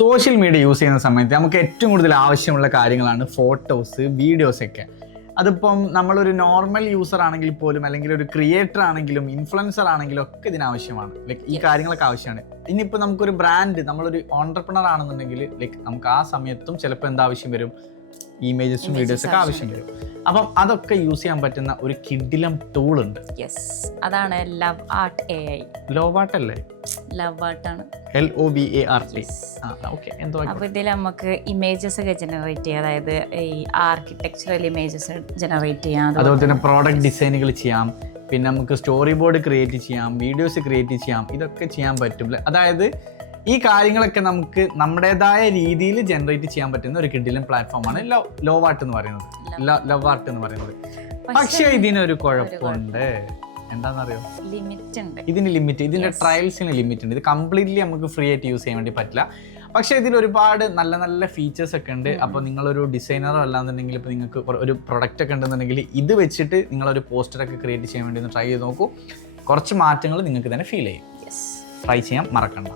Social media use ചെയ്യുന്ന സമയത്ത് നമുക്ക് ഏറ്റവും കൂടുതൽ ആവശ്യമുള്ള കാര്യങ്ങളാണ് ഫോട്ടോസ്, വീഡിയോസൊക്കെ. അതിപ്പം നമ്മളൊരു നോർമൽ യൂസർ ആണെങ്കിൽ പോലും, അല്ലെങ്കിൽ ഒരു ക്രിയേറ്റർ ആണെങ്കിലും ഇൻഫ്ലുവൻസർ ആണെങ്കിലും ഒക്കെ ഇതിനാവശ്യമാണ്. ലൈക്ക് ഈ കാര്യങ്ങളൊക്കെ ആവശ്യമാണ്. ഇനിയിപ്പോൾ നമുക്കൊരു ബ്രാൻഡ്, നമ്മളൊരു ഓൺടർപ്രണർ ആണെന്നുണ്ടെങ്കിൽ ലൈക്ക് നമുക്ക് ആ സമയത്തും ചിലപ്പോൾ എന്താവശ്യം വരും, ഇമേജസും വീഡിയോസൊക്കെ ആവശ്യം വരും. അപ്പം അതൊക്കെ യൂസ് ചെയ്യാൻ പറ്റുന്ന ഒരു കിഡിലം ടൂൾ ഉണ്ട്. അതാണ് ലവ് ആർട്ട് AI. ലോവാർട്ട് അല്ലേ? ലവ് ആർട്ടാണ്. LOVART. അപ്പോൾ ഇതിൽ നമുക്ക് ഇമേജസ് ഒക്കെ ജനറേറ്റ് ചെയ്യാം, അതായത് ഈ ആർക്കിടെക്ചറൽ ഇമേജസ് ജനറേറ്റ് ചെയ്യാം, അതുപോലെ തന്നെ പ്രോഡക്റ്റ് ഡിസൈനുകൾ ചെയ്യാം, പിന്നെ നമുക്ക് സ്റ്റോറി ബോർഡ് ക്രിയേറ്റ് ചെയ്യാം, വീഡിയോസ് ക്രിയേറ്റ് ചെയ്യാം, ഇതൊക്കെ ചെയ്യാൻ പറ്റും. അതായത് ഈ കാര്യങ്ങളൊക്കെ നമുക്ക് നമ്മുടേതായ രീതിയിൽ ജനറേറ്റ് ചെയ്യാൻ പറ്റുന്ന ഒരു കിഡിലൻ പ്ലാറ്റ്ഫോമാണ് ലോവാർട്ട് എന്ന് പറയുന്നത്, ലവ് ആർട്ട് എന്ന് പറയുന്നത്. പക്ഷേ ഇതിനൊരു കുഴപ്പമുണ്ട്. എന്താണെന്നറിയോ? ഇതിന് ലിമിറ്റ്, ഇതിന്റെ ട്രയൽസിന് ലിമിറ്റ് ഉണ്ട്. ഇത് കംപ്ലീറ്റ്ലി നമുക്ക് ഫ്രീ ആയിട്ട് യൂസ് ചെയ്യാൻ വേണ്ടി പറ്റില്ല. പക്ഷേ ഇതിൽ ഒരുപാട് നല്ല നല്ല ഫീച്ചേഴ്സ് ഒക്കെ ഉണ്ട്. അപ്പോൾ നിങ്ങളൊരു ഡിസൈനറോ അല്ലാന്നുണ്ടെങ്കിൽ ഇപ്പോൾ നിങ്ങൾക്ക് ഒരു പ്രൊഡക്റ്റ് ഒക്കെ ഉണ്ടെന്നുണ്ടെങ്കിൽ ഇത് വെച്ചിട്ട് നിങ്ങളൊരു പോസ്റ്ററൊക്കെ ക്രിയേറ്റ് ചെയ്യാൻ വേണ്ടി ഒന്ന് ട്രൈ ചെയ്ത് നോക്കൂ. കുറച്ച് മാറ്റങ്ങൾ നിങ്ങൾക്ക് തന്നെ ഫീൽ ചെയ്യും. ട്രൈ ചെയ്യാൻ മറക്കണ്ട.